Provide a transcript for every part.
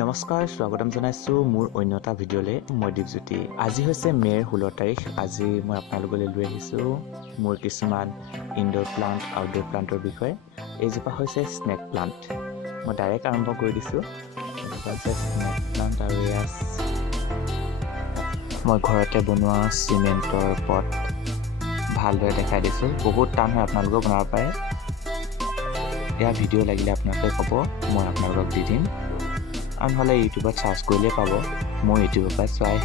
নমস্কাৰ স্বাগতম জনাইছো মোৰ অন্যটা ভিডিঅ'লে মই দীপজ্যোতি। আজি হৈছে মে'ৰ 16 তাৰিখ। আজি মই আপোনালোকলৈ লৈ আহিছো মোৰ কিছুমান ইনডোৰ প্লান্ট আউটডোৰ প্লান্টৰ বিষয়ে। এইজোপা হৈছে স্নেক প্লান্ট। মই ডাইৰেক্ট আৰম্ভ কৰি দিছো। এইজোপা হৈছে স্নেক প্লান্ট আৰু মই ঘৰতে বনোৱা চিমেণ্টৰ পট ভালদৰে দেখাই দিছো। বহুত টান হয়, আপোনালোকেও বনাব পাৰে। এয়া ভিডিঅ' লাগিলে আপোনালোকে ক'ব, মই আপোনালোকক দি দিম। নহ'লে ইউটিউবত চাৰ্চ কৰিলে পাব, মই ইউটিউবৰ পৰা চাই।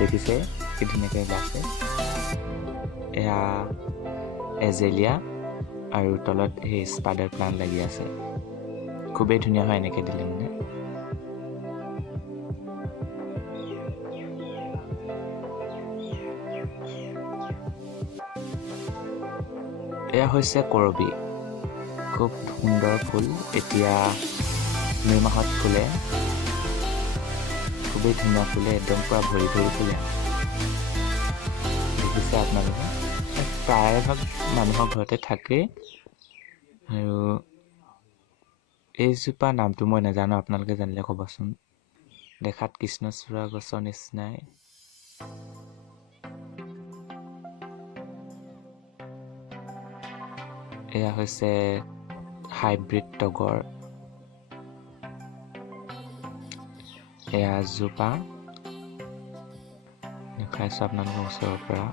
দেখিছে কি ধুনীয়াকৈ ওলাইছে। এয়া এজেলিয়া আৰু তলত সেই স্পাইডাৰ প্লান্ট লাগি আছে। খুবেই ধুনীয়া হয় এনেকৈ দিলে মানে। এয়া হৈছে কৰবী, খুব সুন্দৰ ফুল। এতিয়া মে' মাহত ফুলে, খুবেই ধুনীয়া ফুলে, একদম পূৰা ভৰি ভৰি ফুলে। দেখিছে আপোনালোকে, প্ৰায়ভাগ মানুহৰ ঘৰতে থাকেই। আৰু এইজোপা নামটো মই নাজানো, আপোনালোকে জানিলে ক'বচোন। দেখাত কৃষ্ণচূড়া গছৰ নিচিনাই। এয়া হৈছে হাইব্ৰিড তগৰ। এয়া জোপা দেখাইছো আপোনালোকৰ ওচৰৰ পৰা।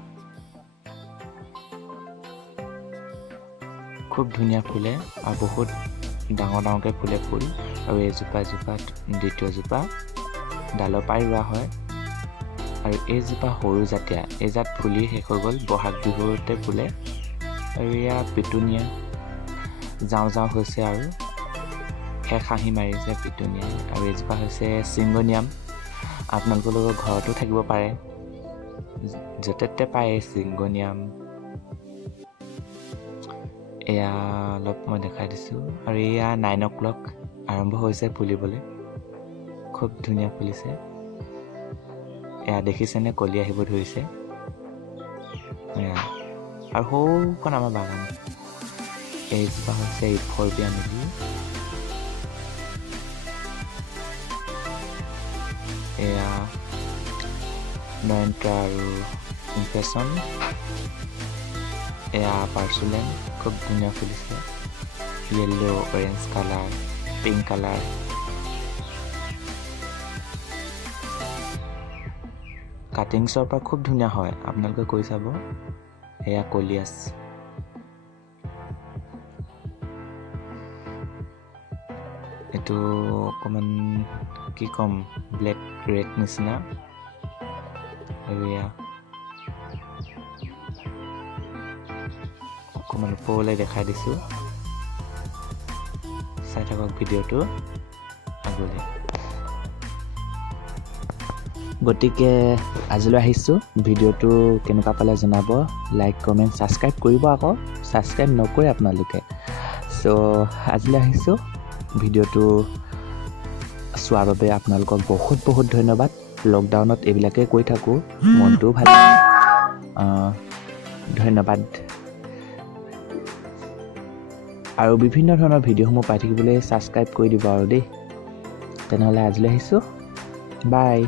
খুব ধুনীয়া ফুলে আৰু বহুত ডাঙৰ ডাঙৰকৈ ফুলে ফুল। আৰু এজোপা দ্বিতীয়জোপা ডালৰ পৰাই ৰোৱা হয়। আৰু এইজোপা সৰু জাতীয়, এইজাত ফুলি শেষ হৈ গ'ল, বহাগ বিহুতে ফুলে। আৰু এয়া পিটুনিয়া যাওঁ হৈছে আৰু শেষ হাঁহি মাৰিছে পিটুনিয়াই। আৰু এইজোপা হৈছে চিংগনিয়াম। আপোনালোকৰ ঘৰতো থাকিব পাৰে, য'তে ত'তে পায় চিংগনিয়াম। এয়া অলপ মই দেখাই দিছোঁ। আৰু এয়া 9 o'clock আৰম্ভ হৈছে ফুলিবলৈ, খুব ধুনীয়া ফুলিছে। এয়া দেখিছেনে, কলি আহিব ধৰিছে। এয়া আৰু সৌখন আমাৰ বাগান। এইজোপা হৈছে ইফৰবিয়া মিলি। এয়া নয়নতৰা আৰু ইনফেশ্যন। এয়া পাৰ্চুলেন, খুব ধুনীয়া ফুলিছে। Yellow', orange colour, pink colour. কাটিংছৰ পৰা খুব ধুনীয়া হয়, আপোনালোকে কৰি চাব। এয়া কলিয়াছ। এইটো অকণমান কি ক'ম, ব্লেক ৰেড নিচিনা। আৰু এয়া অকণমান ওপৰলৈ দেখাই দিছোঁ, চাই থাকক ভিডিঅ'টো আগলৈ। গতিকে আজিলৈ আহিছোঁ। ভিডিঅ'টো কেনেকুৱা পালে জনাব, লাইক কমেণ্ট ছাবস্ক্ৰাইব কৰিব আকৌ, ছাবস্ক্ৰাইব নকৰে আপোনালোকে। আজিলৈ আহিছোঁ। ভিডিঅ'টো চোৱাৰ বাবে আপোনালোকক বহুত বহুত ধন্যবাদ। লকডাউনত এইবিলাকেই কৈ থাকোঁ, মনটোও ভাল লাগে। ধন্যবাদ। আৰু বিভিন্ন ধৰণৰ ভিডিঅ'সমূহ পাই থাকিবলৈ ছাবস্ক্ৰাইব কৰি দিব আৰু দেই। তেনেহ'লে আজিলৈ আহিছোঁ, বাই।